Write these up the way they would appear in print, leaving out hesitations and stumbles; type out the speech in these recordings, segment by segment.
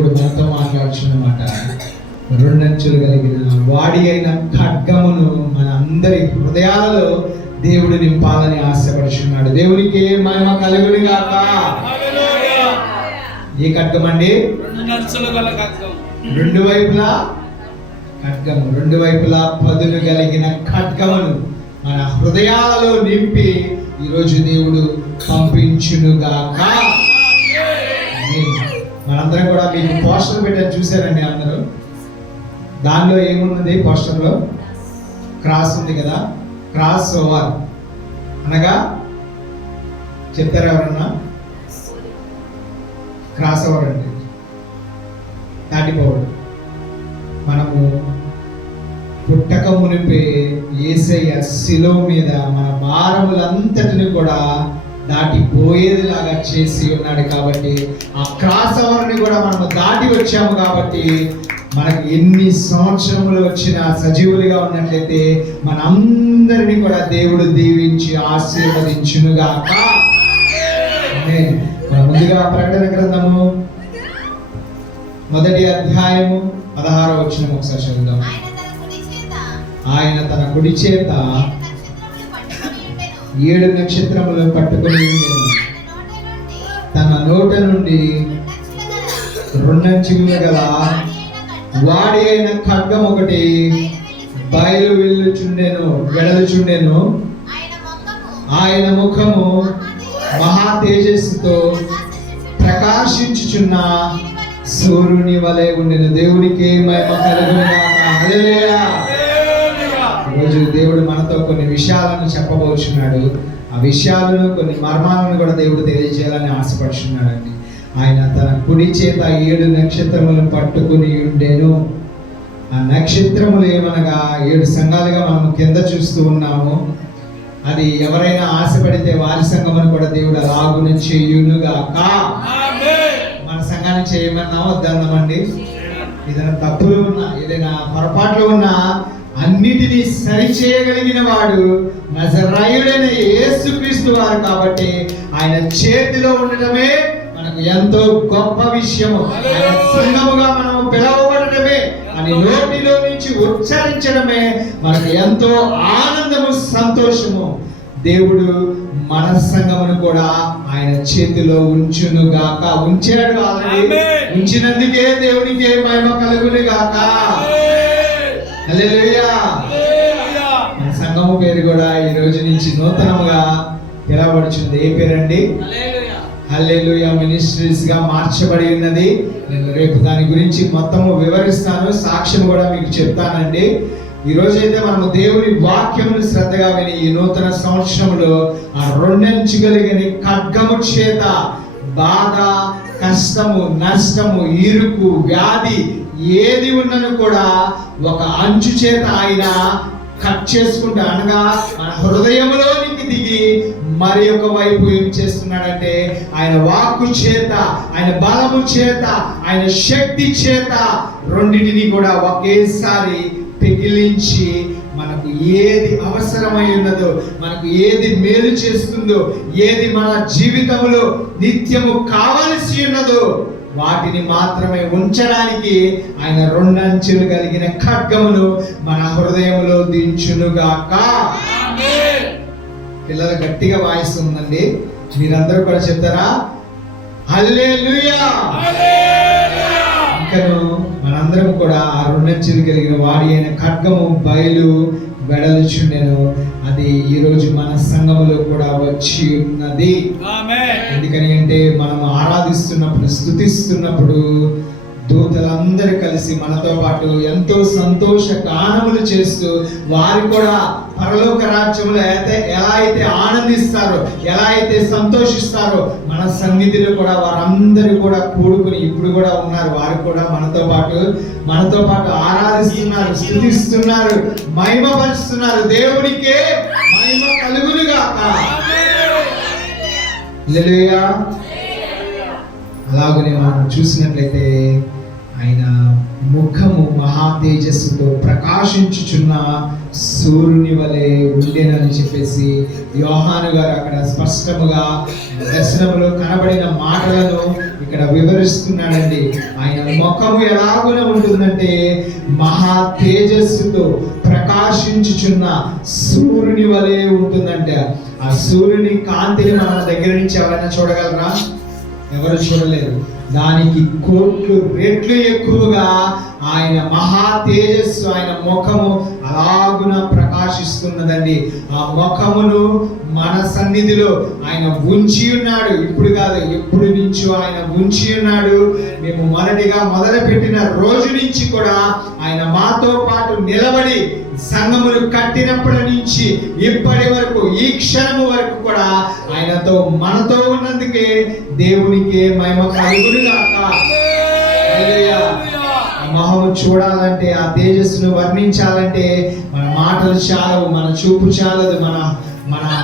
మనతో మాట్లాడుతున్నమాట, రెండంచులు కలిగిన వాడి అయిన ఖడ్గమును మన అందరి హృదయాలలో దేవుడు నింపాలని ఆశపడుచున్నాడు. దేవునికి మహిమ కలుగును గాక. ఏ ఖడ్గం అండి? రెండు వైపులా ఖడ్గము, రెండు వైపులా పదులు కలిగిన ఖడ్గమును మన హృదయాలలో నింపి ఈరోజు దేవుడు పంపించునుగాక. మనందరం కూడా మీకు పోస్టర్ పెట్టారు, చూసారండి అందరూ. దానిలో ఏమున్నది? పోస్టర్లో క్రాస్ ఉంది కదా, క్రాస్ ఓవర్ అనగా చెప్తారా ఎవరన్నా? క్రాస్ ఓవర్ అంటే దాటిపోవడం. మనము పుట్టక మునిపే యేసయ్య శిలువ మీద మన భారములంతటిని కూడా దాటిపోయేదిలాగా చేసి ఉన్నాడు. కాబట్టి ఆ క్రాస్ ఓవర్ని కూడా మనము దాటి వచ్చాము. కాబట్టి మనకి ఎన్ని సంవత్సరములు వచ్చినా సజీవులుగా ఉన్నట్లయితే మనందరినీ కూడా దేవుడు దీవించి ఆశీర్వదించునుగాక. ముందుగా ప్రకటన గ్రంథము 1వ అధ్యాయము 16వ వచనం ఒకసారి చదువుదాం. ఆయన తన కుడి చేత 7 నక్షత్రములు పట్టుకొని ఉండెను. తన నోట నుండి 2 అంచులు గల వాడి అయిన ఖడ్గం ఒకటి బయలు వెడలుచుండెను. ఆయన ముఖము మహా తేజస్సుతో ప్రకాశించుచున్న సూర్యుని వలె ఉండెను. దేవునికి మహిమ కలుగును గాక. హల్లెలూయా. ఈరోజు దేవుడు మనతో కొన్ని విషయాలను చెప్పబోచున్నాడు. ఆ విషయాలను, కొన్ని మర్మాలను కూడా దేవుడు తెలియజేయాలని ఆశపడుచున్నాడండి. ఆయన తన కుడి చేత 7 నక్షత్రములను పట్టుకుని ఉండెను. ఆ నక్షత్రములు ఏమనగా 7 సంఘాలుగా మనం కింద చూస్తూ ఉన్నాము. అది ఎవరైనా ఆశపడితే వారి సంఘమును కూడా దేవుడు అలాగున చేయునుగాక. మన సంఘాన్ని చేయమన్నా వద్దన్నామండి. ఏదైనా తప్పులు ఉన్నా, ఏదైనా పొరపాట్లు ఉన్నా అన్నిటినీ సరిచేయగలిగిన వాడు నజరేయుడైన యేసుక్రీస్తు వారు. కాబట్టి ఆయన చేతిలో ఉండటమే మనకు ఎంతో గొప్ప విషయము. ఆయన సంఘముగా మనము పిలవబడటమే, అని నోటిలో నుంచి ఉచ్చరించడమే మనకు ఎంతో ఆనందము, సంతోషము. దేవుడు మన సంఘమును కూడా ఆయన చేతిలో ఉంచునుగాక. ఉంచాడు, ఆల్రెడీ ఉంచినందుకే దేవునికి మహిమ కలుగును గాక. హల్లెలూయా. మన సంఘము పేరు కూడా ఈ రోజు నుంచి నూతనముగా పిలవబడుచుంది. ఏ పేరండి? హల్లెలూయా మినిస్ట్రీస్ గా మార్చబడి ఉన్నది. నేను రేపు దాని గురించి మొత్తము వివరిస్తాను, సాక్ష్యం కూడా మీకు చెప్తానండి. ఈ రోజైతే మనము దేవుని వాక్యమును శ్రద్ధగా విని ఈ నూతన సంవత్సరంలో ఆ 2 అంచు కలిగిన ఖడ్గము చేత బాధ, కష్టము, నష్టము, ఇరుకు, వ్యాధి ఏది ఉన్నను కూడా ఒక అంచు చేత ఆయన కట్ చేసుకుంటా, అనగా మన హృదయంలోనికి దిగి మరి ఒక వైపు ఏం చేస్తున్నాడంటే ఆయన వాక్కు చేత, ఆయన బలము చేత, ఆయన శక్తి చేత రెండింటిని కూడా ఒకేసారి పెకిలించి మనకు ఏది అవసరమై ఉన్నదో, మనకు ఏది మేలు చేస్తుందో, ఏది మన జీవితంలో నిత్యము కావలసి ఉన్నదో వాటిని మాత్రమే ఉంచడానికి ఆయన 2 అంచులు కలిగిన ఖడ్గమును మన హృదయంలో దించునుగాక. పిల్లలు గట్టిగా వాయిస్ ఉందండి, మీరందరూ కూడా చెప్తారా? హల్లెలూయా. ఇంకను మనందరం కూడా ఆ 2 అంచులు కలిగిన వాడి అయిన ఖడ్గము బయలు వెడలుచుండెను. అది ఈ రోజు మన సంఘములో కూడా వచ్చి ఉన్నది. ఎందుకని అంటే మనం ఆరాధిస్తున్నప్పుడు, స్తుతిస్తున్నప్పుడు దూతలందరూ కలిసి మనతో పాటు ఎంతో సంతోష గానములు చేస్తూ వారు కూడా పరలోక రాజ్యంలో ఎలా అయితే ఆనందిస్తారో, ఎలా అయితే సంతోషిస్తారో, మన సన్నిధిలో కూడా వారందరూ కూడా కూడుకుని ఇప్పుడు కూడా ఉన్నారు. వారు కూడా మనతో పాటు ఆరాధిస్తున్నారు, స్తుతిస్తున్నారు, మహిమపరుస్తున్నారు. దేవునికే మహిమ కలుగునుగాక. హల్లెలూయా. అలాగనే మనం చూసినట్లయితే ఆయన ముఖము మహా తేజస్సుతో ప్రకాశించుచున్న సూర్యుని వలె ఉండేనని చెప్పేసి యోహాను గారు అక్కడ స్పష్టముగా దర్శనములో కనబడిన మాటలను ఇక్కడ వివరిస్తున్నాడండి. ఆయన ముఖము ఎలాగున ఉంటుందంటే మహా తేజస్సుతో ప్రకాశించుచున్న సూర్యుని వలె ఉంటుందంట. ఆ సూర్యుని కాంతిని మన దగ్గర నుంచి ఎవరైనా చూడగలరా? ఎవరు చూడలేరు. దానికి కోట్లు రెట్లు ఎక్కువగా ఆయన మహా తేజస్సు, ఆయన ముఖము అలాగున ప్రకాశిస్తున్నదండి. ఆ ముఖమును మన సన్నిధిలో ఆయన ఉంచి ఉన్నాడు. ఇప్పుడు కాదు, ఎప్పుడు నుంచో ఆయన ఉంచి ఉన్నాడు. మేము మొదలుపెట్టిన రోజు నుంచి కూడా ఆయన మాతో పాటు నిలబడి సంఘమును కట్టినప్పటి నుంచి ఇప్పటి వరకు, ఈ క్షణము వరకు కూడా ఆయనతో మనతో ఉన్నందుకే దేవునికి మహిమ కలుగును గాక. హల్లెలూయా. మహము చూడాలంటే, ఆ తేజస్సును వర్ణించాలంటే మన మాటలు చాలవు, మన చూపు చాలదు, మన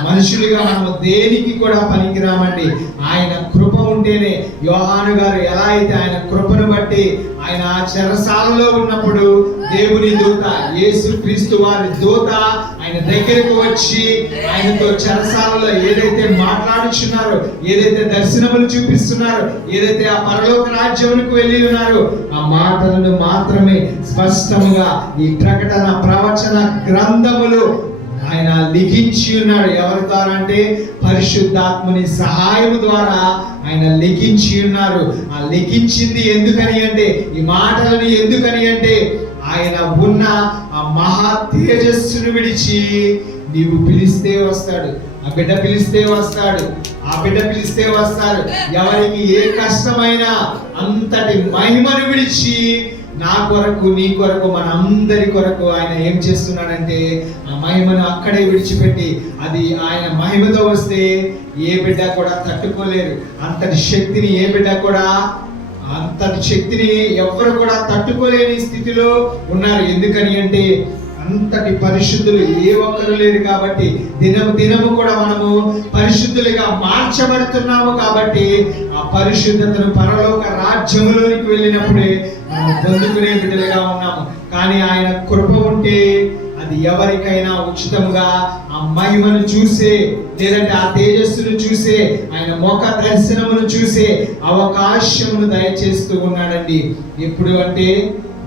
మనుషులుగా మనము దేనికి కూడా పనికిరామండి. ఆయన కృప ఉంటేనే, యోహాను గారు ఎలా అయితే ఆయన కృపను బట్టి ఆయన చెరసాలలో ఉన్నప్పుడు దేవుని దూత, యేసు క్రీస్తు వారి దూత ఆయన దగ్గరకు వచ్చి ఆయనతో చెరసాలలో ఏదైతే మాట్లాడుచున్నారో, ఏదైతే దర్శనములు చూపిస్తున్నారో, ఏదైతే ఆ పరలోక రాజ్యములకు వెళ్ళి ఉన్నారో ఆ మాటలను మాత్రమే స్పష్టంగా ఈ ప్రకటన ప్రవచన గ్రంథములు ఆయన లిఖించి ఉన్నాడు. ఎవరి ద్వారా అంటే పరిశుద్ధాత్మని సహాయం ద్వారా ఆయన లిఖించి ఉన్నారు. ఆ లిఖించింది ఎందుకని అంటే, ఈ మాటలను ఎందుకని అంటే, ఆయన ఉన్న ఆ మహా తేజస్సును విడిచి నీవు పిలిస్తే వస్తాడు, ఆ బిడ్డ పిలిస్తే వస్తాడు, ఆ బిడ్డ పిలిస్తే వస్తారు. ఎవరికి ఏ కష్టమైనా అంతటి మహిమను విడిచి నా కొరకు, నీ కొరకు, మన అందరి కొరకు ఆయన ఏం చేస్తున్నాడంటే ఆ మహిమను అక్కడే విడిచిపెట్టి, అది ఆయన మహిమతో వస్తే ఏ బిడ్డ కూడా తట్టుకోలేరు. అంతటి శక్తిని ఏ బిడ్డ కూడా, అంతటి శక్తిని ఎవరు కూడా తట్టుకోలేని స్థితిలో ఉన్నారు. ఎందుకని అంటే అంతటి పరిశుద్ధులు ఏ ఒక్కరు లేరు కాబట్టి, దినము కూడా మనము పరిశుద్ధులుగా మార్చబడుతున్నాము కాబట్టి ఆ పరిశుద్ధతను పరలోక రాజ్యములోనికి వెళ్ళినప్పుడే మనం పొందుకునే బిడ్డలుగా ఉన్నాము. కానీ ఆయన కృప ఉంటే అది ఎవరికైనా ఉచితంగా ఆ మహిమను చూసే, లేదంటే ఆ తేజస్సును చూసే, ఆయన ముఖ దర్శనమును చూసే అవకాశమును దయచేస్తూ ఉన్నాడండి. ఎప్పుడు అంటే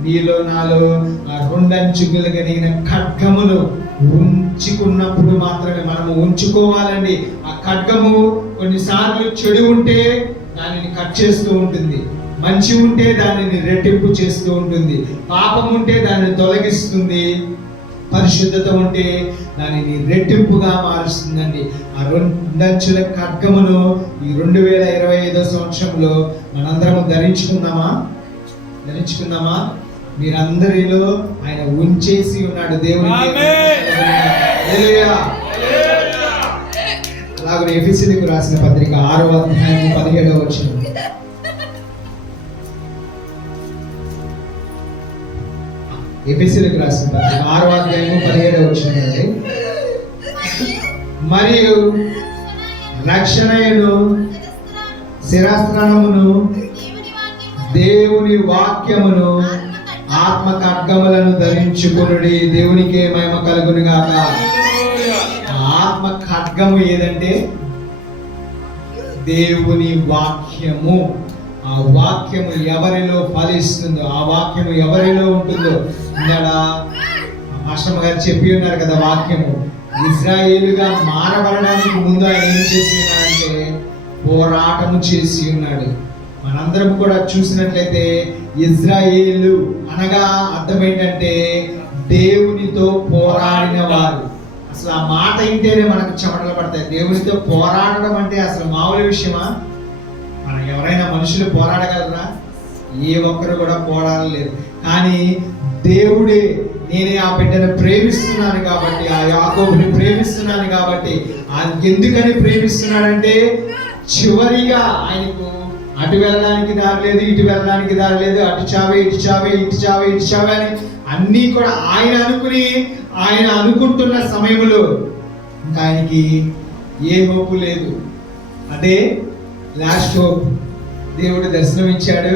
నీలో నాలో ఆ రెండంచులు కలిగిన ఖడ్గమును ఉంచుకున్నప్పుడు మాత్రమే. మనము ఉంచుకోవాలండి. ఆ ఖడ్గము కొన్నిసార్లు చెడు ఉంటే దానిని కట్ చేస్తూ ఉంటుంది, మంచి ఉంటే దానిని రెట్టింపు చేస్తూ ఉంటుంది, పాపం ఉంటే దానిని తొలగిస్తుంది, పరిశుద్ధత ఉంటే దానిని రెట్టింపుగా మారుస్తుందండి. ఆ రెండంచుల ఖడ్గమును ఈ 2025 సంవత్సరంలో మనందరము ధరించుకుందామా? మీరందరిలో ఆయన ఉంచేసి ఉన్నాడు. దేవునికి అలాగే ఎఫెసీయులకు రాసిన పత్రిక 6వ అధ్యాయం 17వ వచనం. ఎఫెసీయులకు రాసిన పత్రిక 6వ అధ్యాయం 17వ వచనం అండి. మరియు రక్షణయను శిరస్త్రాణమును దేవుని వాక్యమును ఆత్మ ఖడ్గములను ధరించుకొనుడి. దేవునికే మహిమ కలుగును గాక. ఆత్మ ఖడ్గము ఏదంటే దేవుని వాక్యము. ఆ వాక్యము ఎవరిలో ఫలిస్తుందో, ఆ వాక్యము ఎవరిలో ఉంటుందో, ఇక్కడ మాస్టర్ గారు చెప్పి ఉన్నారు కదా, వాక్యము ఇజ్రాయేలుగా మారబడడానికి ముందు ఆయన ఏం చేసి ఉన్నాడంటే పోరాటము చేసి ఉన్నాడు. మనందరం కూడా చూసినట్లయితే ఇజ్రాయేలు అనగా అర్థం ఏంటంటే దేవునితో పోరాడిన వారు. అసలు ఆ మాట వింటేనే మనకు చెమటలు పడతాయి. దేవునితో పోరాడడం అంటే అసలు మామూలు విషయమా? మనం ఎవరైనా మనుషులు పోరాడగలరా? ఏ ఒక్కరు కూడా పోరాడలేరు. కానీ దేవుడే, నేనే ఆ బిడ్డను ప్రేమిస్తున్నాను కాబట్టి, ఆ యాకోబుని ప్రేమిస్తున్నాను కాబట్టి, ఎందుకని ప్రేమిస్తున్నాడంటే చివరిగా ఆయనకు అటు వెళ్ళడానికి దారి లేదు, ఇటు వెళ్ళడానికి దారి లేదు, అటు చావే ఇటు చావే, ఇటు చావే ఇటు చావే అని అన్నీ కూడా ఆయన అనుకుంటున్న సమయంలో ఇంకా ఆయనకి ఏ హోపు లేదు. అదే లాస్ట్ హోప్. దేవుడు దర్శనం ఇచ్చాడు,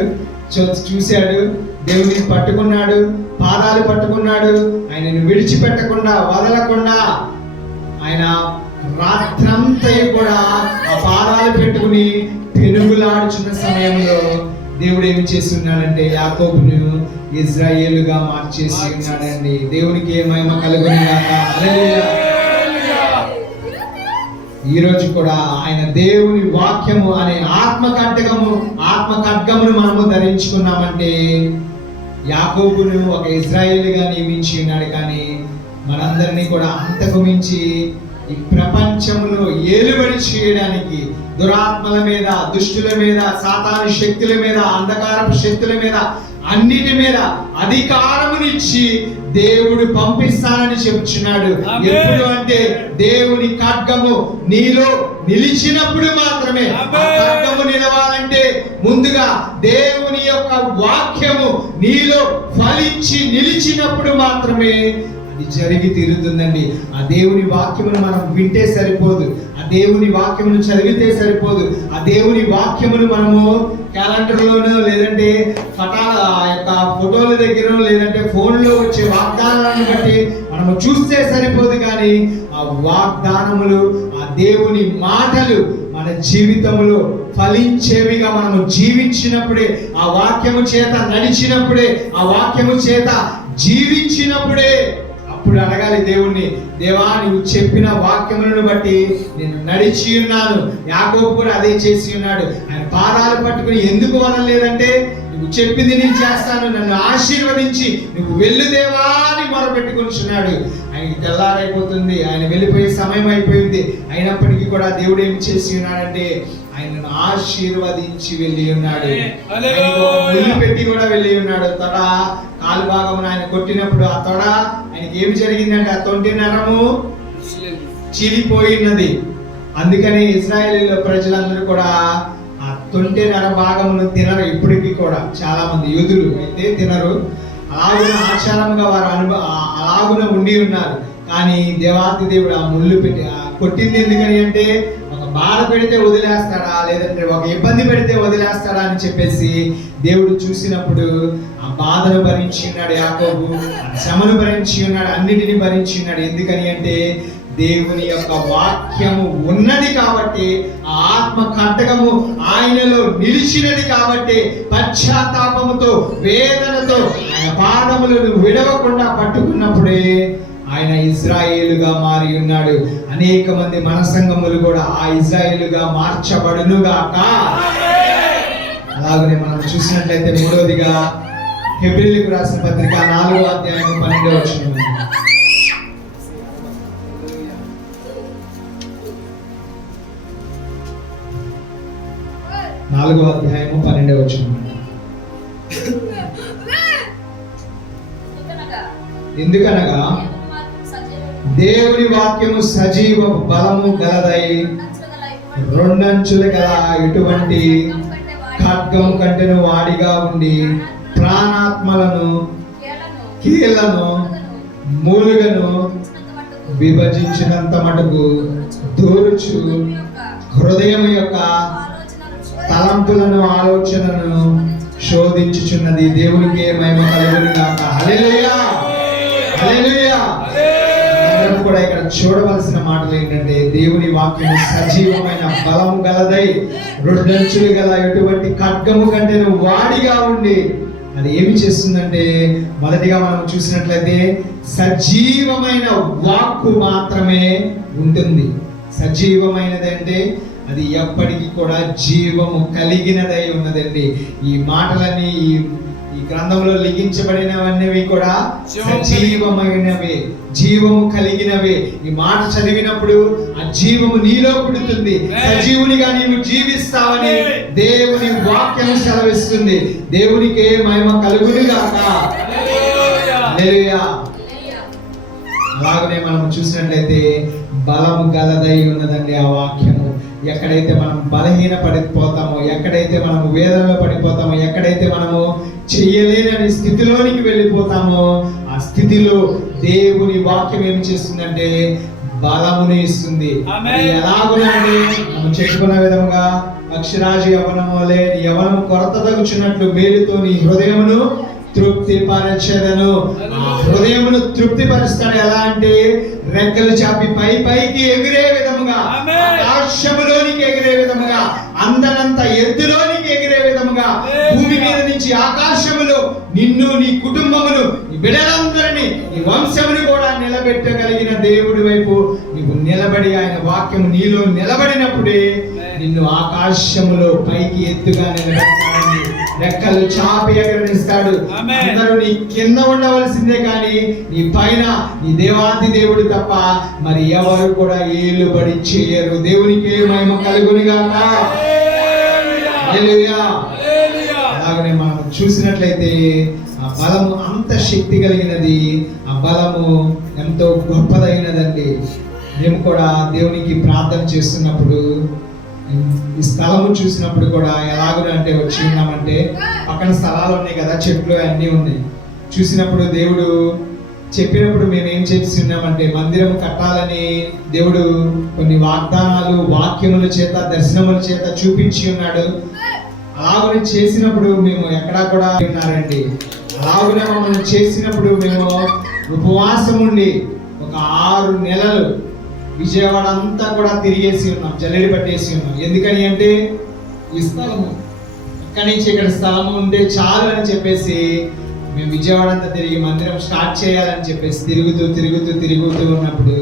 చూశాడు, దేవుడిని పట్టుకున్నాడు, పాదాలు పట్టుకున్నాడు, ఆయనను విడిచిపెట్టకుండా వదలకుండా ఆయన రాత్రంతా కూడా ఆ పాదాలు పెట్టుకుని పెనుగులాడుచున్న సమయంలో దేవుడు ఏమి చేసి ఉన్నాడంటే యాకోబును ఇజ్రాయేలుగా మార్చేసి ఉన్నాడండి. దేవునికి ఏ మహిమ కలుగును గాక. హల్లెలూయా. ఈ రోజు కూడా ఆయన దేవుని వాక్యము అనే ఆత్మ ఖడ్గమును మనము ధరించుకున్నామంటే యాకోబును ఒక ఇజ్రాయేలుగా నియమించి ఉన్నాడు. కానీ మనందరినీ కూడా అంతకు మించి ఈ ప్రపంచంలో ఏలుబడి చేయడానికి దురాత్మల మీద, దుష్టుల మీద, సాతాను శక్తుల మీద, అంధకారపు శక్తుల మీద, అన్నిటి మీద అధికారమునిచ్చి దేవుడు పంపిస్తానని చెప్తున్నాడు. ఎప్పుడు అంటే దేవుని ఖడ్గము నీలో నిలిచినప్పుడు మాత్రమే. ఆ ఖడ్గము నిలవాలంటే ముందుగా దేవుని యొక్క వాక్యము నీలో ఫలించి నిలిచినప్పుడు మాత్రమే అది జరిగి తీరుతుందండి. ఆ దేవుని వాక్యమును మనం వింటే సరిపోదు, ఆ దేవుని వాక్యమును చదివితే సరిపోదు. ఆ దేవుని వాక్యమును మనము క్యాలెండర్లోనో లేదంటే ఫోటోల దగ్గర లేదంటే ఫోన్లో వచ్చే వాగ్దానాలను బట్టి మనము చూస్తే సరిపోదు. కానీ ఆ వాగ్దానములు, ఆ దేవుని మాటలు మన జీవితంలో ఫలించేవిగా మనము జీవించినప్పుడే, ఆ వాక్యము చేత నడిచినప్పుడే, ఆ వాక్యము చేత జీవించినప్పుడే అప్పుడు అడగాలి దేవుణ్ణి, దేవా నువ్వు చెప్పిన వాక్యములను బట్టి నేను నడిచి ఉన్నాను. యాకోబు కూడా అదే చేసి ఉన్నాడు. ఆయన పాదాలు పట్టుకుని ఎందుకు వదలలేదంటే నువ్వు చెప్పింది నేను చేస్తాను, నన్ను ఆశీర్వదించి నువ్వు వెళ్ళు దేవా అని మొరపెట్టుకుంటున్నాడు. ఆయనకి తెల్లారైపోతుంది, ఆయన వెళ్ళిపోయే సమయం అయిపోయింది. అయినప్పటికీ కూడా దేవుడు ఏమి చేసి ఉన్నాడంటే ఆయనను ఆశీర్వదించి వెళ్ళి ఉన్నాడు. ముళ్ళు పెట్టి కూడా వెళ్ళి ఉన్నాడు. తొడ కాలు భాగం ఆయన కొట్టినప్పుడు ఆ తొడ ఆయనకి ఏమి జరిగిందంటే ఆ తొంటి నరము చీలిపోయినది. అందుకని ఇశ్రాయేలీల ప్రజలందరూ కూడా ఆ తొంటి నర భాగమును తినరు. ఇప్పటికీ కూడా చాలా మంది యూదులు అయితే తినరు. అలాగున ఆచారంగా వారు అలాగున ఉండి ఉన్నారు. కానీ దేవాతి దేవుడు ఆ ముళ్ళు పెట్టి కొట్టింది ఎందుకని అంటే ఒక బాధ పెడితే వదిలేస్తాడా, లేదంటే ఒక ఇబ్బంది పెడితే వదిలేస్తాడా అని చెప్పేసి దేవుడు చూసినప్పుడు ఆ బాధను భరించి ఉన్నాడు యాకోబు, ఆ శ్రమను భరించి ఉన్నాడు, అన్నిటిని భరించి ఉన్నాడు. ఎందుకని అంటే దేవుని యొక్క వాక్యము ఉన్నది కాబట్టి, ఆ ఆత్మ ఖడ్గము ఆయనలో నిలిచినది కాబట్టి, పశ్చాత్తాపముతో వేదనతో ఆయన పాదములను విడవకుండా పట్టుకున్నప్పుడే ఆయన ఇజ్రాయేలుగా మారి ఉన్నాడు. అనేక మంది మన సంఘములు కూడా ఆ ఇజ్రాయేలుగా మార్చబడునుగాక. అలాగనే మనం చూసినట్లయితే మూడవదిగా హెబ్రీయులకు రాసిన పత్రిక 4వ అధ్యాయం 12వ వచనం. 4వ అధ్యాయం 12వ వచనం. ఎందుకనగా దేవుని వాక్యము సజీవ బలము గలదై రెండంచుల గల ఎటువంటి ఖడ్గము కంటెను వాడిగా ఉండి ప్రాణాత్మలను, కీళ్లను, మూలుగను విభజించినంత మటుకు దూరుచు హృదయం యొక్క తలంపులను, ఆలోచనలను శోధించుచున్నది. దేవునికి మహిమ కలుగును గాక. హల్లెలూయా, హల్లెలూయా. అందరం కూడా ఇక్కడ చూడవలసిన మాటలు ఏంటంటే దేవుని వాక్యం సజీవమైన బలము గలదై రెండంచులు గల ఎటువంటి ఖడ్గము కంటేను వాడిగా ఉండి అది ఏమి చేస్తుందంటే మొదటిగా మనం చూసినట్లయితే సజీవమైన వాక్కు మాత్రమే ఉంటుంది. సజీవమైనది అంటే అది ఎప్పటికీ కూడా జీవము కలిగినదై ఉన్నదండి. ఈ మాటలన్నీ ఈ గ్రంథంలో లిఖించబడినవన్నీ కూడా సజీవమైనవి, జీవము కలిగినవి. ఈ మాట చదివినప్పుడు ఆ జీవము నీలో పుడుతుంది, సజీవునిగా నీవు జీవిస్తావని దేవుని వాక్యం సెలవిస్తుంది. దేవునికి మహిమ కలుగును గాక. హల్లెలూయా. అలాగనే మనం చూసినట్లయితే బలము గలదై ఉన్నదండి ఆ వాక్యము. ఎక్కడైతే మనం బలహీన పడిపోతామో, ఎక్కడైతే మనము వేదనలో పడిపోతామో, ఎక్కడైతే మనము చెయ్యలేని స్థితిలోనికి వెళ్ళిపోతామో ఆ స్థితిలో దేవుని వాక్యం ఏం చేస్తుందంటే బలముని ఇస్తుంది. ఎలాగునంటే మనం చెప్పుకున్న విధంగా అక్షరాజు యవనము వలె యవనము కొరత తగుచున్నట్లు మేలుతో నీ హృదయమును తృప్తిపరచెదను. ఆ హృదయమును తృప్తిపరుస్తాడు. ఎలా అంటే రెక్కలు చాపి పైకి ఎగిరే విధముగా, ఆకాశములోనికి ఎగిరే విధముగా అందనంత ఎద్దులోనికి ఎగిరే విధముగా భూమి మీద నుంచి ఆకాశములో నిన్ను, నీ కుటుంబమును, నీ బిడ్డలందరినీ, నీ వంశముని కూడా నిలబెట్టగలిగిన దేవుడి వైపు నీవు నిలబడి ఆయన వాక్యము నీలో నిలబడినప్పుడే నిన్ను ఆకాశములో పైకి ఎత్తుగా నిలబెట్టాలని రెక్కలు చాపి ఎగరనిస్తాడు. అందరూ నీ కింద ఉండవలసిందే కానీ నీ పైన నీ దేవాది దేవుడు తప్ప మరి ఎవరు కూడా ఏలుబడి చేయరు. దేవునికి మహిమ కలుగును గాక. హల్లెలూయా. అలాగనే మనం చూసినట్లయితే ఆ బలము అంత శక్తి కలిగినది, ఆ బలము ఎంతో గొప్పదైనదండి. మేము కూడా దేవునికి ప్రార్థన చేస్తున్నప్పుడు ఈ స్థలము చూసినప్పుడు కూడా ఎలాగంటే వచ్చి ఉన్నామంటే పక్కన స్థలాలు ఉన్నాయి కదా, చెట్లు అన్నీ ఉన్నాయి. చూసినప్పుడు దేవుడు చెప్పినప్పుడు మేము ఏం చేసి ఉన్నామంటే మందిరం కట్టాలని దేవుడు కొన్ని వాగ్దానాలు వాక్యముల చేత దర్శనముల చేత చూపించి ఉన్నాడు. అలాగనే చేసినప్పుడు మేము ఎక్కడా కూడా ఉన్నారండి. అలాగనే మమ్మల్ని చేసినప్పుడు మేము ఉపవాసం ఉండి ఒక 6 నెలలు విజయవాడ అంతా కూడా తిరిగేసి ఉన్నాం, జల్లెడి పట్టేసి ఉన్నాం. ఎందుకని అంటే ఈ స్థలము అక్కడి నుంచి ఇక్కడ స్థలము ఉంటే చాలు అని చెప్పేసి మేము విజయవాడ అంతా తిరిగి మందిరం స్టార్ట్ చేయాలని చెప్పేసి తిరుగుతూ ఉన్నప్పుడు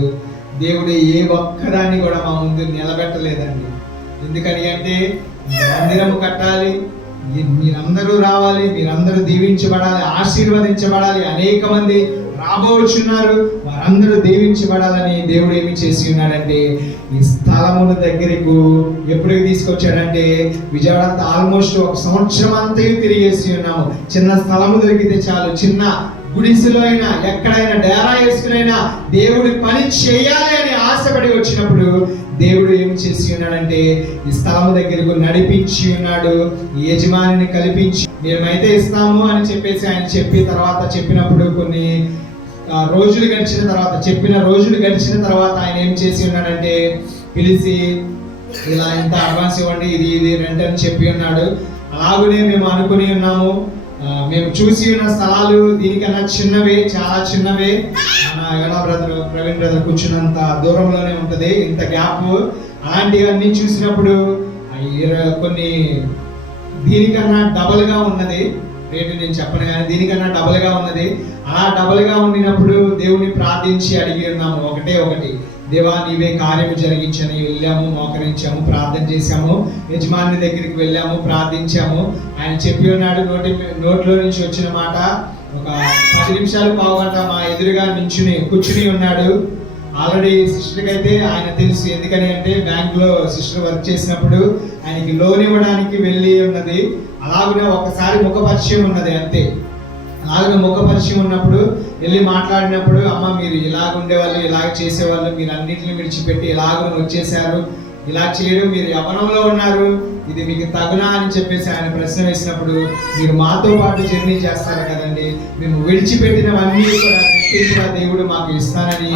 దేవుడు ఏ ఒక్కదాన్ని కూడా మా ముందు నిలబెట్టలేదండి. ఎందుకని అంటే మందిరం కట్టాలి, మీరందరూ రావాలి, మీరందరూ దీవించబడాలి, ఆశీర్వదించబడాలి, అనేక మంది రాబోచున్నారు, వారందరూ దీవించబడాలని దేవుడు ఏమి చేసి ఉన్నాడంటే ఈ స్థలముల దగ్గరకు ఎప్పటికి తీసుకొచ్చాడంటే విజయవాడ అంతా ఆల్మోస్ట్ 1 సంవత్సరం అంతా తిరిగేసి ఉన్నాము. చిన్న స్థలము దొరికితే చాలు, చిన్న గుడిసెలో అయినా ఎక్కడైనా డేరా వేసుకునైనా దేవుడి పని చేయాలి అని ఆశపడి వచ్చినప్పుడు దేవుడు ఏం చేసి ఉన్నాడంటే ఈ స్థలము దగ్గరకు నడిపించి ఉన్నాడు. ఈ యజమానిని కల్పించి మేమైతే ఇస్తాము అని చెప్పేసి ఆయన చెప్పినప్పుడు కొన్ని రోజులు గడిచిన తర్వాత ఆయన ఏం చేసి ఉన్నాడంటే పిలిచి ఇలా ఇంత అడ్వాన్స్ ఇవ్వండి, ఇది రెంట్ అని చెప్పి ఉన్నాడు. అలాగనే మేము అనుకుని ఉన్నాము. మేము చూసి ఉన్న స్థలాలు దీనికన్నా చిన్నవే, చాలా చిన్నవే. ప్రవీణ్ బ్రదర్ కూర్చున్నంత దూరంలోనే ఉంటది, ఇంత గ్యాప్. అలాంటివన్నీ చూసినప్పుడు కొన్ని దీనికన్నా డబల్ గా ఉన్నది రేటు, నేను చెప్పను కానీ దీనికన్నా డబల్ గా ఉన్నది. అలా డబల్ గా ఉండినప్పుడు దేవుని ప్రార్థించి అడిగి ఉన్నాము ఒకటి, దేవా నీవే కార్యము జరిగించని వెళ్ళాము, మోకరించాము, ప్రార్థన చేశాము, యజమాని దగ్గరికి వెళ్ళాము, ప్రార్థించాము. ఆయన చెప్పి ఉన్నాడు, నోట్లో నుంచి వచ్చిన మాట ఒక 10 నిమిషాలు పావుగంట మా ఎదురుగా కూర్చుని ఉన్నాడు. ఆల్రెడీ సిస్టర్కి అయితే ఆయన తెలుసు, ఎందుకని అంటే బ్యాంక్ లో సిస్టర్ వర్క్ చేసినప్పుడు ఆయనకి లోన్ ఇవ్వడానికి వెళ్ళి ఉన్నది. అలాగనే ఒకసారి ముఖ పరిచయం ఉన్నది అంతే. అలాగే ముఖ పరిచయం ఉన్నప్పుడు వెళ్ళి మాట్లాడినప్పుడు, అమ్మ మీరు ఇలాగ ఉండేవాళ్ళు, ఇలాగ చేసేవాళ్ళు, మీరు అన్నింటిని విడిచిపెట్టి ఇలాగ వచ్చేసారు, ఇలా చేయడం మీరు యవ్వనంలో ఉన్నారు, ఇది మీకు తగునా అని చెప్పేసి ఆయన ప్రశ్న వేసినప్పుడు, మీరు మాతో పాటు జర్నీ చేస్తారు కదండి, మేము విడిచిపెట్టినవన్నీ కూడా రెట్టింపుగా దేవుడు మాకు ఇస్తానని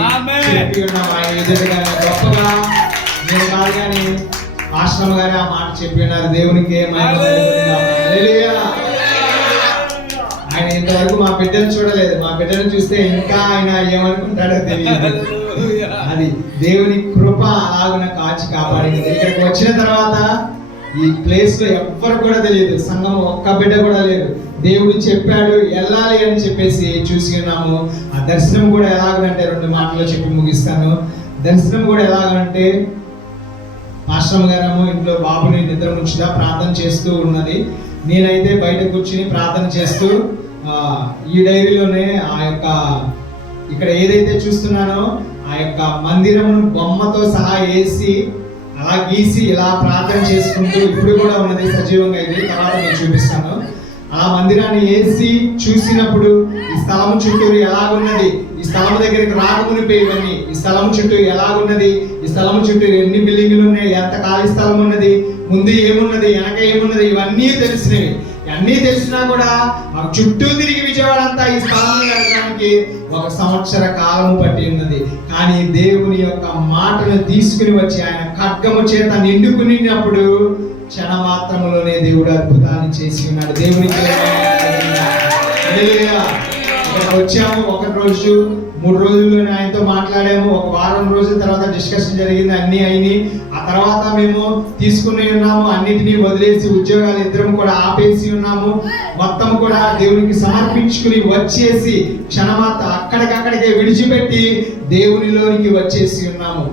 చెప్పి ఉన్నాం. ఆయన ఎదురుగా గొప్పగా నేను కాదు కానీ ఆశ్రమ గారు ఆ మాట చెప్పి ఉన్నారు. దేవునికి ఆయన ఇంతవరకు మా బిడ్డను చూడలేదు, మా బిడ్డను చూస్తే ఇంకా ఆయన ఏమనుకుంటాడో తెలియదు. అది దేవుని కృప అలాగున కాచి కాపాడింది. ఇక్కడికి వచ్చిన తర్వాత ఈ ప్లేస్ లో ఎవ్వరు కూడా తెలియదు, సంఘం ఒక్క బిడ్డ కూడా లేదు. దేవుడు చెప్పాడు వెళ్ళాలి అని చెప్పేసి చూసి ఉన్నాము. ఆ దర్శనం కూడా ఎలాగంటే 2 మాటల్లో చెప్పి ముగిస్తాను. దర్శనం కూడా ఎలాగంటే ఆశ్రమ గారేమో ఇంట్లో బాబుని నిద్ర ముంచుదా ప్రార్థన చేస్తూ ఉన్నది, నేనైతే బయట కూర్చుని ప్రార్థన చేస్తూ ఈ డైరీలోనే ఆ యొక్క ఇక్కడ ఏదైతే చూస్తున్నానో ఆ యొక్క మందిరమును బొమ్మతో సహా వేసి అలా గీసి ఇలా ప్రార్థన చేసుకుంటూ ఇప్పుడు కూడా ఉన్నది సజీవంగా. ఇది తర్వాత నేను చూపిస్తాను. ఆ మందిరాన్ని వేసి చూసినప్పుడు ఈ స్థలము చుట్టూరు ఎలాగున్నది, ఈ స్థలం దగ్గరికి రాకమునిపే ఇవన్నీ, ఈ స్థలం చుట్టూ ఎలాగున్నది, ఈ స్థలం చుట్టూ ఎన్ని బిల్డింగ్లు ఉన్నాయి, ఎంత ఖాళీ స్థలం ఉన్నది, ముందు ఏమున్నది, వెనక ఏమున్నది, ఇవన్నీ తెలిసినవి. అన్నీ తెలిసినా కూడా ఆ చుట్టూ తిరిగి విజయవాడ అంతా ఈ స్థలాన్ని కట్టడానికి 1 సంవత్సర కాలము పట్టి ఉన్నది. కానీ దేవుని యొక్క మాటను తీసుకుని వచ్చి ఆయన ఖడ్గము చేత నిండుకునినప్పుడు క్షణ మాత్రములోనే దేవుడు అద్భుతాన్ని చేసి ఉన్నాడు. దేవునికి వచ్చాము, 1 రోజు 3 రోజుల్లోనే ఆయనతో మాట్లాడాము. 1 వారం రోజుల తర్వాత డిస్కషన్ జరిగింది, అన్ని అయినాయి. ఆ తర్వాత మేము తీసుకుని ఉన్నాము, అన్నిటినీ వదిలేసి ఉద్యోగాలు ఇద్దరం కూడా ఆపేసి ఉన్నాము. మొత్తం కూడా దేవునికి సమర్పించుకుని వచ్చేసి క్షణమాత్ర అక్కడికక్కడికే విడిచిపెట్టి దేవునిలోనికి వచ్చేసి ఉన్నాము.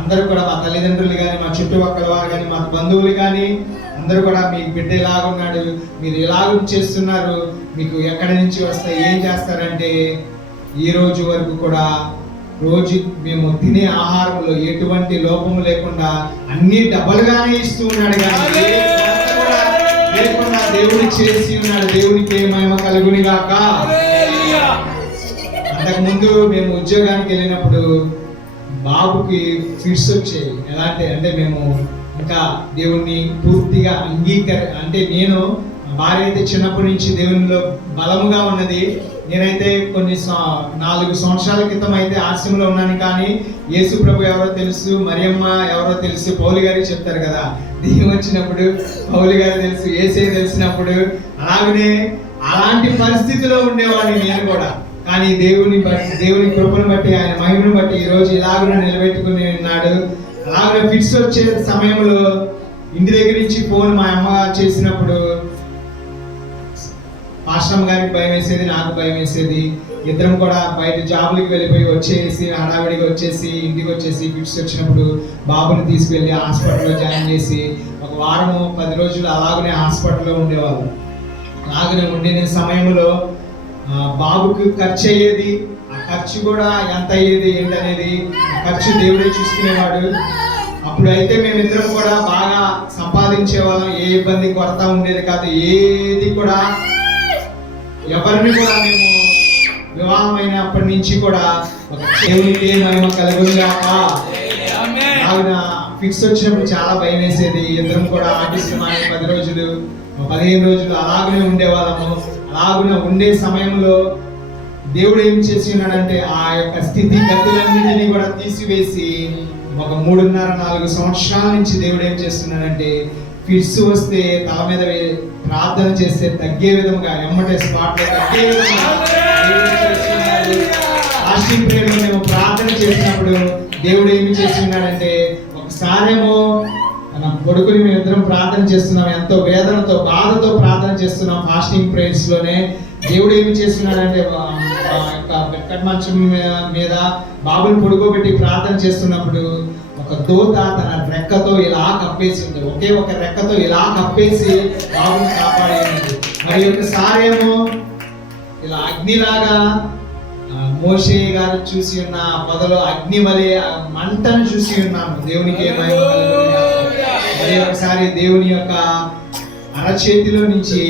అందరూ కూడా మా తల్లిదండ్రులు కానీ, మా చుట్టుపక్కల వారు కానీ, మా బంధువులు కానీ అందరూ కూడా మీ బిడ్డ ఎలాగున్నాడు, మీరు ఎలాగ చేస్తున్నారు, మీకు ఎక్కడి నుంచి వస్తాయి, ఏం చేస్తారంటే ఈ రోజు వరకు కూడా రోజు మేము తినే ఆహారంలో ఎటువంటి లోపము లేకుండా అన్ని డబల్గానే ఇస్తూ ఉన్నాడు. కానీ లేకుండా దేవుడు చేసి ఉన్నాడు. దేవునికి మహిమ కలుగును గాక. అంతకుముందు మేము ఉద్యోగానికి వెళ్ళినప్పుడు బాబుకి ఫిట్స్ వచ్చాయి. ఎలాంటి అంటే మేము ఇంకా దేవుణ్ణి పూర్తిగా అంటే నేను భార్య అయితే చిన్నప్పటి నుంచి దేవునిలో బలముగా ఉన్నది. నేనైతే కొన్ని 4 సంవత్సరాల క్రితం అయితే ఆశ్రమంలో ఉన్నాను. కానీ యేసు ప్రభు ఎవరో తెలుసు, మరియమ్మ ఎవరో తెలుసు, పౌలు గారికి చెప్తారు కదా, దెయ్యం వచ్చినప్పుడు పౌలు గారు తెలుసు, యేసే తెలిసినప్పుడు అలాంటి పరిస్థితిలో ఉండేవాడిని నేను కూడా. కానీ దేవుని కృపను బట్టి, ఆయన మహిమను బట్టి ఈ రోజు ఇలాగ నిలబెట్టుకుని ఉన్నాడు. అలాగే ఫిట్స్ వచ్చే సమయంలో ఇంటి దగ్గర నుంచి ఫోన్ మా అమ్మ చేసినప్పుడు పాస్టర్ గారికి భయం వేసేది, నాకు భయం వేసేది. ఇద్దరం కూడా బయట జాబులకి వెళ్ళిపోయి వచ్చేసి హడావిడిగా వచ్చేసి ఇంటికి వచ్చేసి ఫిట్స్ వచ్చినప్పుడు బాబుని తీసుకెళ్ళి హాస్పిటల్లో జాయిన్ చేసి 1 వారము 10 రోజులు అలాగనే హాస్పిటల్లో ఉండేవాళ్ళు. అలాగనే ఉండే సమయంలో బాబుకి ఖర్చు అయ్యేది. ఆ ఖర్చు కూడా ఎంత అయ్యేది ఏంటనేది ఖర్చు దేవుడే చూసుకునేవాడు. అప్పుడైతే మేమిద్దరం కూడా బాగా సంపాదించే వాళ్ళం, ఏ ఇబ్బంది కొరత ఉండేది కాదు. ఏది కూడా ఎవరిని కూడా మేము వివాహం అయినప్పటి నుంచి కూడా ఒక దేవునికి మహిమ కలుగును గాక. ఆవిడ ఫిక్స్ వచ్చినప్పుడు చాలా భయం వేసేది. ఇద్దరం కూడా ఆఫీస్ 10 రోజులు 15 రోజులు అలాగనే ఉండేవాళ్ళము. అలాగున ఉండే సమయంలో దేవుడు ఏం చేసి ఉన్నాడంటే ఆ యొక్క స్థితి గతులన్నిటినీ కూడా తీసివేసి ఒక 3.5-4 సంవత్సరాల నుంచి దేవుడు ఏం చేస్తున్నాడంటే ఫిట్స్ వస్తే తల మీద ప్రార్థన చేస్తే తగ్గే విధముగా ఎమ్మటే స్పాట్ లో తగ్గే విధంగా ఫాస్టింగ్ పీరియడ్ లో మేము ప్రార్థన చేసినప్పుడు దేవుడు ఏమి చేసి ఉన్నాడంటే ఒకసారేమో మన కొడుకుని మేము ఇద్దరం ప్రార్థన చేస్తున్నాం, ఎంతో వేదనతో బాధతో ప్రార్థన చేస్తున్నాం. ఫాస్టింగ్ ప్రేయర్స్ లోనే దేవుడు ఏమి చేస్తున్నాడంటే వెక్కటి మంచం మీద బాబుని పడుకోబెట్టి ప్రార్థన చేస్తున్నప్పుడు ఒక దూత తన రెక్కతో ఇలా కప్పేసి ఉంది. ఒకే ఒక రెక్కతో ఇలా కప్పేసి బాబుని కాపాడేది. మరి ఒకసారేమో ఇలా అగ్నిలాగా మోషే గారు చూసి ఉన్న పొదలో అగ్ని వలె మంటను చూసి ఉన్నాము. దేవునికి మహిమ కలుగును గాక. మరి ఒకసారి దేవుని యొక్క అరచేతిలో నుంచి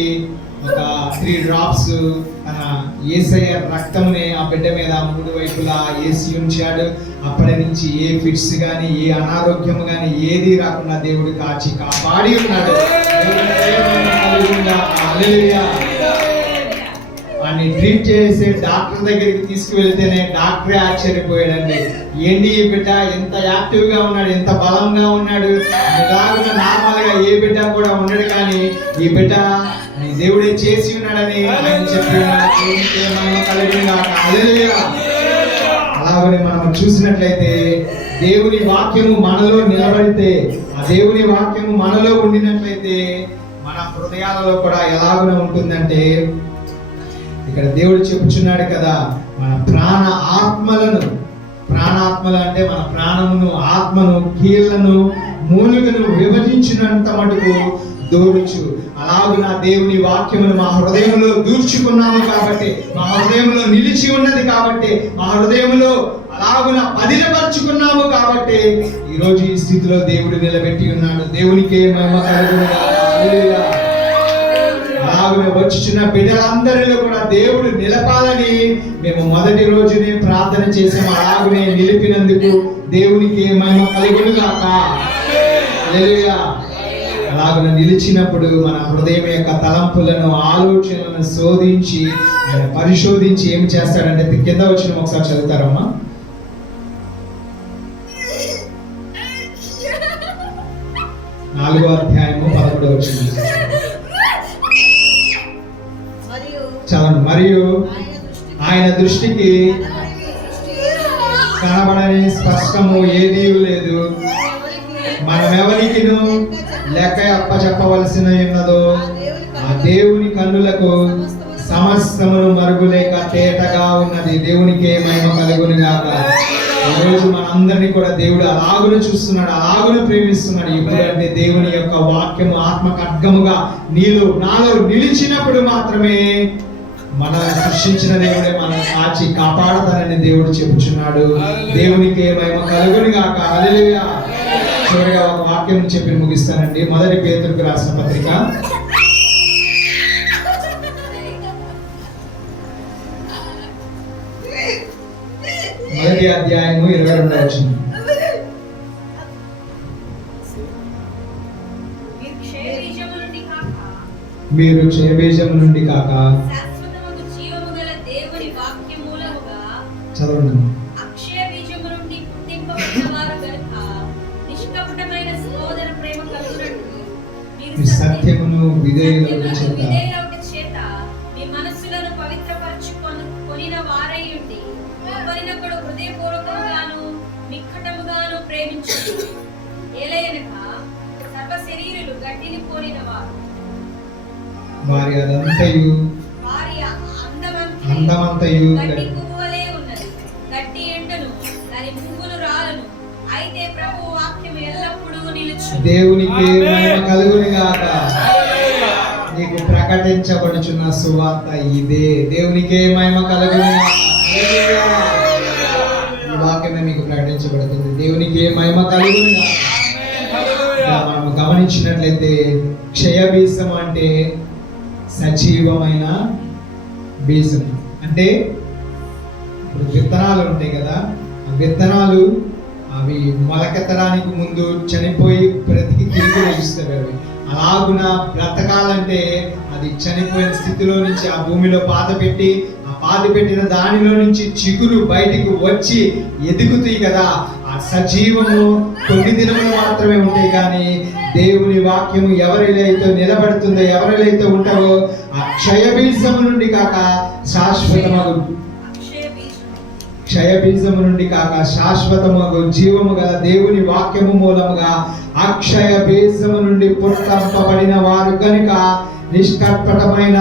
ఒక 3 డ్రాప్స్ తన యేసయ్య రక్తమునే ఆ బిడ్డ మీద 3 వైపులా వేసి ఉంచాడు. అప్పటి నుంచి ఏ ఫిట్స్ కానీ, ఏ అనారోగ్యము కానీ ఏది రాకుండా దేవుడు కాచి కాపాడి ఉన్నాడు. వాడిని ట్రీట్ చేసే డాక్టర్ దగ్గరికి తీసుకువెళ్తేనే డాక్టరే ఆశ్చర్యపోయాడండి. ఏంటి ఈ బిడ్డ ఎంత యాక్టివ్ గా ఉన్నాడు, ఎంత బలంగా ఉన్నాడు, ఇలాగున నార్మల్ గా ఏ బిడ్డ కూడా ఉండడు, కానీ ఈ బిడ్డ దేవుడే చేసి ఉన్నాడని ఆయన చెప్పి అలాగనే మనం చూసినట్లయితే దేవుని వాక్యము మనలో నిలబడితే, ఆ దేవుని వాక్యము మనలో ఉండినట్లయితే మన హృదయాలలో కూడా ఎలాగున ఉంటుందంటే ఇక్కడ దేవుడు చెప్పుచున్నాడు కదా, మన ప్రాణాత్మలు అంటే మన ప్రాణమును, ఆత్మను, కీళ్లను, మూలుగను విభజించినంత మటుకు దూర్చు. అలాగున దేవుని వాక్యమును మా హృదయంలో దూర్చుకున్నాము కాబట్టి, మా హృదయంలో నిలిచి ఉన్నది కాబట్టి, మా హృదయంలో అలాగున పదిలపరుచుకున్నాము కాబట్టి ఈ రోజు ఈ స్థితిలో దేవుడు నిలబెట్టి ఉన్నాడు. దేవునికే మహిమ కలుగును గాక. హల్లెలూయా. అలాగున వచ్చుచున్న బిడ్డలందరిలో కూడా దేవుడు నిలపాలని మేము మొదటి రోజునే ప్రార్థన చేసాము. అలాగునే నిలిపినందుకు దేవునికి మహిమ కలుగును గాక. హల్లెలూయా. అలాగున నిలిచినప్పుడు మన హృదయం యొక్క తలంపులను, ఆలోచనలను శోధించి ఆయన పరిశోధించి ఏమి చేస్తాడంటే కింద వచ్చిన ఒకసారి చదువుతారమ్మా. 4వ అధ్యాయము 11వ వచనం చదవండి. మరియు ఆయన దృష్టికి కనబడని స్పష్టము ఏదీ లేదు, మనం ఎవరికిను లెక్క అప్పచెప్పవలసిన ఉన్నదో ఆ దేవుని కన్నులకు సమస్తమును మరుగులేక తేటగా ఉన్నది. దేవునికి మహిమ కలుగును గాక. ఈరోజు మనందరినీ కూడా దేవుడు అలాగును చూస్తున్నాడు, అలాగును ప్రేమిస్తున్నాడు. ఎప్పుడంటే దేవుని యొక్క వాక్యము ఆత్మ ఖడ్గముగా నాలో నిలిచినప్పుడు మాత్రమే మన సృష్టించిన దేవుడే మనం కాచి కాపాడతానని దేవుడు చెబుతున్నాడు. దేవునికి మహిమ కలుగును గాక. హల్లెలూయా. చివరిగా ఒక వాక్యం చెప్పి ముగిస్తానండి. 1 పేతురుకు రాసిన పత్రిక 1వ అధ్యాయము 22వ వచనం. మీరు క్షయబీజము నుండి కాక శాశ్వతమగు జీవము గల దేవుని వాక్య మూలముగా చదవండి. అక్షయ బీజము నుండి పుట్టింపబడిన వారు గనుక నిష్కపటమైన సహోదర ప్రేమ కలుగునట్లు మీ సత్యమును విధేయులగుట చేత మీ మనస్సులను పవిత్రపరచుకొనిన వారై ఉండి ఒకరినొకడు హృదయపూర్వకంగాను నిక్కటముగాను ప్రేమించుడు. ఏలయనగా సర్వ శరీరులు గడ్డిని కోరిన వారు, వారి అదంతయు వారి అందమంతయు గడ్డి పువ్వులే ఉన్నది. గడ్డి ఎండను, దాని పువ్వులు రాలును, అయితే ప్రభువు వాక్యం ఎల్లప్పుడూ నిలుచు. దేవునికి మహిమ కలుగును గాక. నీకు ప్రకటించబడుచున్న సువార్త ఇదే. దేవునికి మహిమ కలుగును గాక. హల్లెలూయా. ఈ వాక్యమే మీకు ప్రకటించబడుతుంది. దేవునికి మహిమ కలుగును గాక. మనం గమనించినట్లయితే క్షయబీజం అంటే సజీవమైన బీజం. అంటే ఇప్పుడు విత్తనాలు ఉంటాయి కదా, ఆ విత్తనాలు అవి మొలకెత్తడానికి ముందు చనిపోయి బ్రతికి తిరిగి లేస్తాయి. అవి అలాగున బ్రతకాలంటే అది చనిపోయిన స్థితిలో నుంచి ఆ భూమిలో పాత పెట్టిన దానిలో నుంచి చిగురు బయటికి వచ్చి ఎదుగుతాయి కదా. ఆ సజీవము కొన్ని దినములు మాత్రమే ఉంటాయి, కానీ దేవుని వాక్యము ఎవరిలైతే నిలబడుతుందో, ఎవరిలైతే ఉంటావో ఆ క్షయబీజము నుండి కాక శాశ్వతమగు జీవము గల దేవుని వాక్యము మూలముగా అక్షయ బీజము నుండి పుట్టంపబడిన వారు కనుక నిష్కపటమైన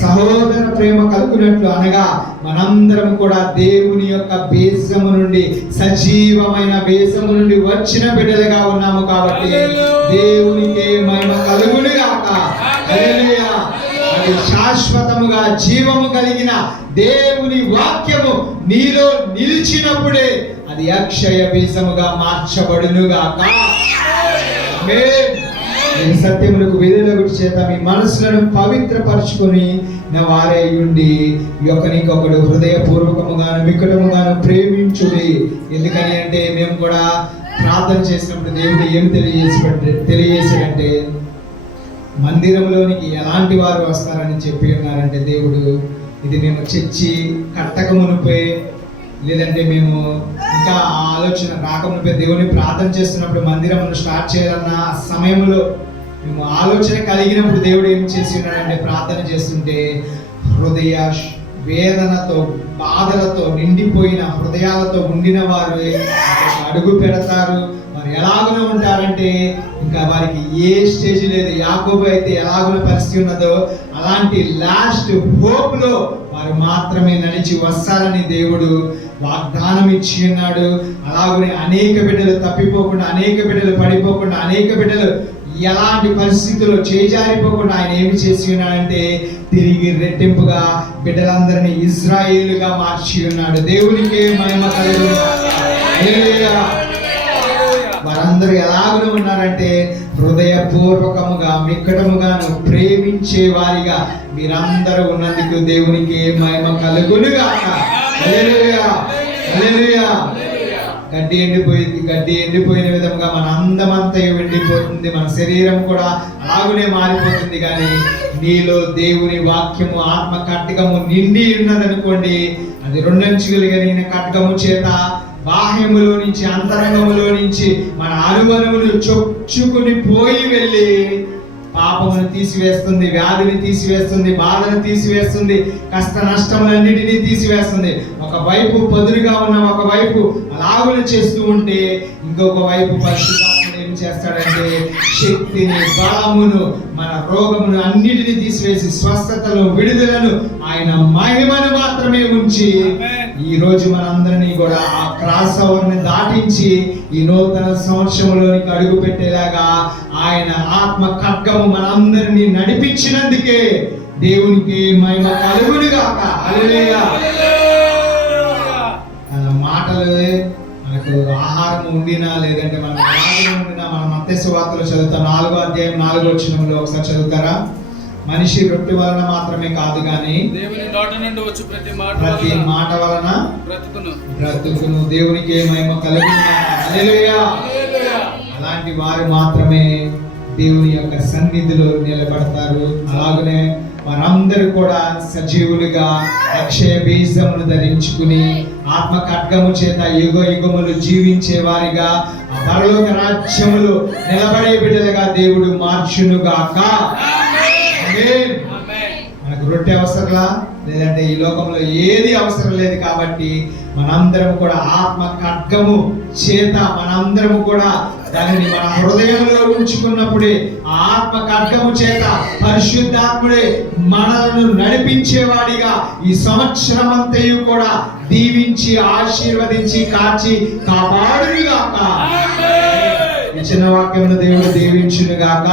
సహోదర ప్రేమ కలుగునట్లు, అనగా మనందరం కూడా దేవుని యొక్క బీజము నుండి, సజీవమైన బీజము నుండి వచ్చిన బిడ్డలుగా ఉన్నాము. కాబట్టి దేవునికి మహిమ కలుగును గాక. హల్లెలూయా. అది శాశ్వతముగా జీవము కలిగిన దేవుని వాక్యము నీలో నిలిచినప్పుడే అది అక్షయ బీజముగా మార్చబడును గాక. ఆమేన్. ఈ సత్యములకు విధులకు చేత మీ మనసులను పవిత్రపరచుకొని వారే ఉండి ఒకరికొకడు హృదయపూర్వకముగాను వికటముగాను ప్రేమించుడి. ఎందుకని అంటే మేము కూడా ప్రార్థన చేసినప్పుడు దేవుడు ఏమి తెలియజేసాడంటే మందిరంలోనికి ఎలాంటి వారు వస్తారని చెప్పి ఉన్నారంటే, దేవుడు ఇది మేము చర్చి కట్టకమునిపై, లేదంటే మేము ఇంకా ఆ ఆలోచన రాకమునిపై దేవుని ప్రార్థన చేస్తున్నప్పుడు మందిరమును స్టార్ట్ చేయాలన్న సమయంలో మేము ఆలోచన కలిగినప్పుడు దేవుడు ఏం చేసి ఉన్నాడంటే, ప్రార్థన చేస్తుంటే హృదయ వేదనతో బాధలతో నిండిపోయిన హృదయాలతో ఉండిన వారు అడుగు పెడతారు. వారు ఎలాగున ఉంటారంటే ఇంకా వారికి ఏ స్టేజ్ లేదు. యాకోబు అయితే ఎలాగున పరిస్థితి ఉన్నదో అలాంటి లాస్ట్ హోప్ లో వారు మాత్రమే నడిచి వస్తారని దేవుడు వాగ్దానం ఇచ్చి ఉన్నాడు. అలాగనే అనేక బిడ్డలు తప్పిపోకుండా, అనేక బిడ్డలు పడిపోకుండా, అనేక బిడ్డలు ఎలాంటి పరిస్థితుల్లో చేజారిపోకుండా ఆయన ఏమి చేసి ఉన్నాడంటే తిరిగి రెట్టింపుగా బిడ్డలందరినీ ఇజ్రాయేలుగా మార్చి ఉన్నాడు. దేవునికి మహిమ కలుగును గాక. హల్లెలూయా. వారందరూ ఎలాగూ ఉన్నారంటే హృదయపూర్వకముగా మిక్కటముగాను ప్రేమించే వారిగా మీరందరూ ఉన్నందుకు దేవునికి మహిమ కలుగును గాక. హల్లెలూయా. హల్లెలూయా. గడ్డి ఎండిపోయిన విధంగా మన అందమంతా ఎండిపోతుంది, మన శరీరం కూడా అలాగునే మారిపోతుంది. కానీ నీలో దేవుని వాక్యము ఆత్మ ఖడ్గము నిండి ఉన్నదనుకోండి, అది 2 అంచులు కలిగిన ఖడ్గము చేత బాహ్యములో నుంచి అంతరంగములో నుంచి మన అనువనువులు చొచ్చుకుని పోయి వెళ్ళి పాపమును తీసివేస్తుంది, వ్యాధిని తీసివేస్తుంది, బాధను తీసివేస్తుంది, కష్ట నష్టములన్నిటినీ తీసివేస్తుంది. ఒకవైపు పదునుగా ఉన్న ఒకవైపు అలాగులు చేస్తూ ఉంటే ఇంకొక వైపు పరిశుద్ధాత్ముడు ఏం చేస్తాడంటే శక్తిని, బలమును, మన రోగమును అన్నిటిని తీసివేసి స్వస్థతను, విడుదలను, ఆయన మహిమను మాత్రమే ఉంచి ఈ రోజు మనందరినీ కూడా ఆ క్రాస్ ఓవర్ ని దాటించి ఈ నూతన సంవత్సరంలోనికి అడుగు పెట్టేలాగా ఆయన ఆత్మ ఖడ్గము మనందరినీ నడిపించినందుకే దేవునికి మహిమ కలుగును గాక. హల్లెలూయా. మన మాటలు మనకు ఆహారం ఉండినా లేదంటే మన ఉండినా మనం మత్తయి సువార్తలో చదువుతాం 4వ అధ్యాయం 4వ వచనంలో ఒకసారి చదువుతారా? మనిషి రొట్టె వలన మాత్రమే కాదు గాని దేవుని నోటి నుండి వచ్చు ప్రతి మాట వలన బ్రతుకును. దేవునికి మహిమ కలుగును గాక. హల్లెలూయా. అలాంటి వారు మాత్రమే దేవుని యొక్క సన్నిధిలో నిలబడతారు. అలాగనే వారందరూ కూడా సజీవులుగా అక్షయ బీజమును ధరించుకుని ఆత్మ ఖడ్గము చేత యుగ యుగములు జీవించే వారిగా ఆ పరలోక రాజ్యములు నిలబడే బిడ్డలుగా దేవుడు మార్చునుగాక. మనకు రొట్టె అవసరంలా లేదంటే ఈ లోకంలో ఏది అవసరం లేదు కాబట్టి మనందరం కూడా ఆత్మ ఖడ్గము చేత మనందరము కూడా దానిని మన హృదయంలో ఉంచుకున్నప్పుడే ఆ ఆత్మ ఖడ్గము చేత పరిశుద్ధాత్ముడే మనలను నడిపించేవాడిగా ఈ సంవత్సరం అంతయు కూడా దీవించి ఆశీర్వదించి కాచి కాపాడునుగాక. ఇచ్చిన వాక్యమును దేవుడు దీవించునుగాక.